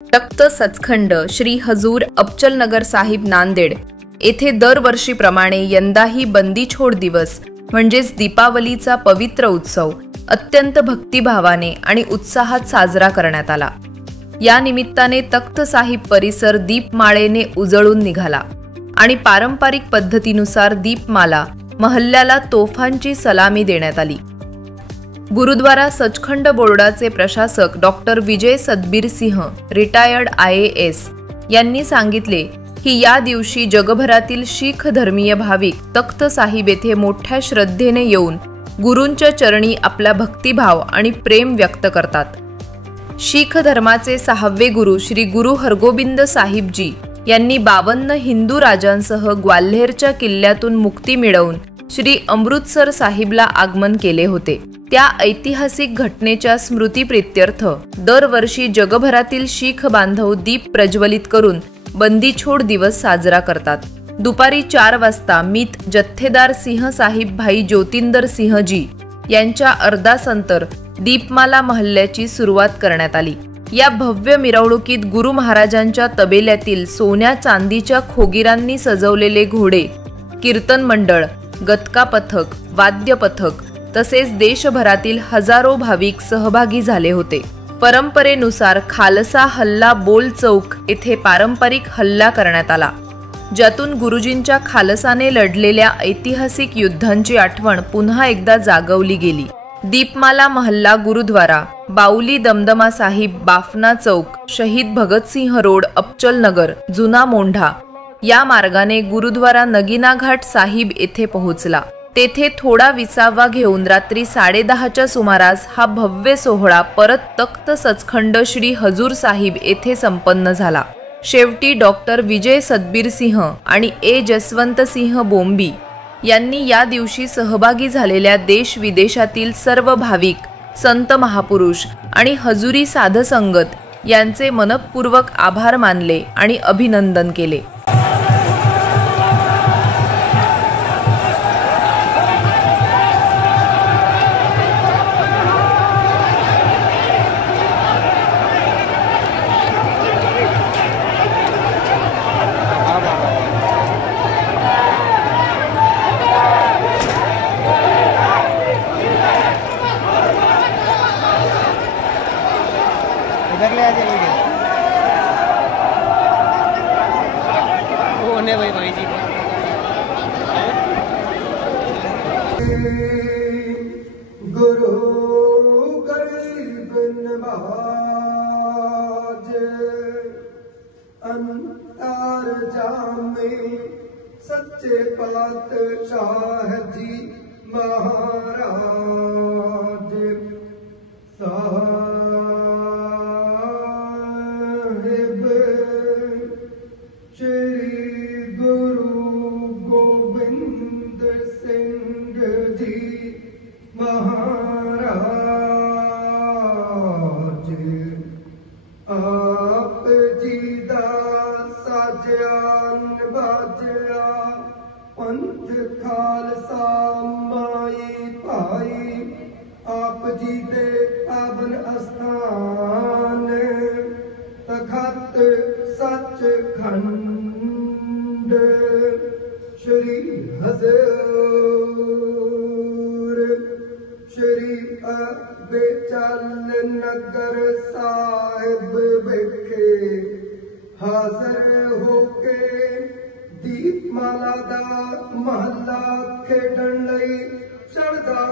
तख्त सचखंड श्री हजूर अबचलनगर साहिब नांदेड येथे दरवर्षीप्रमाणे यंदाही बंदीछोड दिवस म्हणजेच दीपावलीचा पवित्र उत्सव अत्यंत भक्तिभावाने आणि उत्साहात साजरा करण्यात आला। या निमित्ताने तख्त साहिब परिसर दीपमाळेने उजळून निघाला आणि पारंपरिक पद्धतीनुसार दीपमाला महल्ल्याला तोफांची सलामी देण्यात आली। गुरुद्वारा सचखंड बोर्डाचे प्रशासक डॉक्टर विजय सतबीर सिंह रिटायर्ड IAS यांनी सांगितले की या दिवशी जगभरातील शीख धर्मीय भाविक तख्त साहिब येथे मोठ्या श्रद्धेने येऊन गुरूंच्या चरणी आपला भक्तिभाव आणि प्रेम व्यक्त करतात। शीख धर्माचे 6वे गुरु श्री गुरु हरगोबिंद साहिबजी यांनी 52 हिंदू राजांसह ग्वाल्हेरच्या किल्ल्यातून मुक्ती मिळवून श्री अमृतसर साहिबला आगमन केले होते। त्या ऐतिहासिक घटनेच्या स्मृतीप्रित्यर्थ दरवर्षी जगभरातील शीख बांधव दीप प्रज्वलित करून बंदीछोड दिवस साजरा करतात। दुपारी 4 वाजता मीत जत्थेदार सिंह साहिब भाई ज्योतिंदर सिंहजी यांच्या अर्धासंतर दीपमाला महल्ल्याची सुरुवात करण्यात आली। या भव्य मिरवणुकीत गुरु महाराजांच्या तबेल्यातील सोन्या चांदीच्या खोगीरांनी सजवलेले घोडे, कीर्तन मंडळ, गतका पथक, वाद्य पथक तसेच देशभरातील हजारो भाविक सहभागी झाले होते। परंपरेनुसार खालसा हल्ला बोल चौक येथे पारंपरिक हल्ला करण्यात आला, ज्यातून गुरुजींच्या खालसाने लढलेल्या ऐतिहासिक युद्धांची आठवण पुन्हा एकदा जागवली गेली। दीपमाला महल्ला गुरुद्वारा, बाउली दमदमा साहिब, बाफना चौक, शहीद भगतसिंह रोड, अबचलनगर, जुना मोंढा या मार्गाने गुरुद्वारा नगीना घाट साहिब येथे पोहोचला। तेथे थोडा विसावा घेऊन रात्री 10:30च्या सुमारास हा भव्य सोहळा परत तख्त सचखंड श्री हजूर साहिब येथे संपन्न झाला। शेवटी डॉक्टर विजय सतबीर सिंह आणि जसवंत सिंह बोंबी यांनी या दिवशी सहभागी झालेल्या देश विदेशातील सर्व भाविक, संत महापुरुष आणि हजुरी साधसंगत यांचे मनपूर्वक आभार मानले आणि अभिनंदन केले। इधर ले आ जाइए वो ने भाई जी गुरु गरीब नवाज अंतर जामे सच्चे पातशाह जी महाराज श्री गुरु गोविंद सिंह जी महाराज आप जी दा साजियान बाजिया पंथ खालसा माई भाई आप जी दे पावन अस्थान तखत सचखंड श्री हजूर श्री अबचलनगर साहिब विखे हाजिर होके दीपमाला दा महला खेडण लई चढ़दा